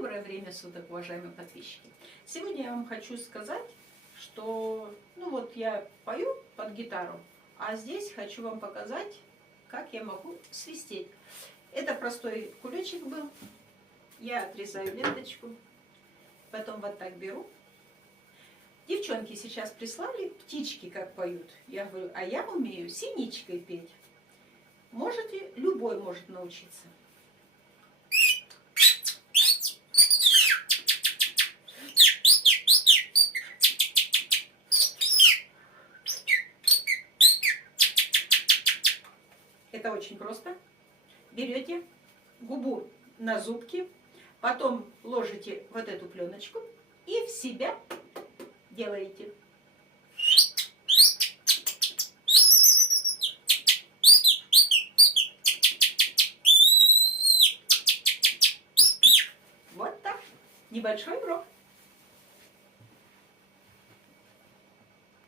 Доброе время суток, уважаемые подписчики. Сегодня я вам хочу сказать, что я пою под гитару, а здесь хочу вам показать, как я могу свистеть. Это простой кулечек был. Я отрезаю ленточку, потом вот так беру. Девчонки сейчас прислали птички, как поют. Я говорю, а я умею синичкой петь. Можете, любой может научиться. Это очень просто. Берете губу на зубки, потом ложите вот эту пленочку и в себя делаете. Вот так. Небольшой урок.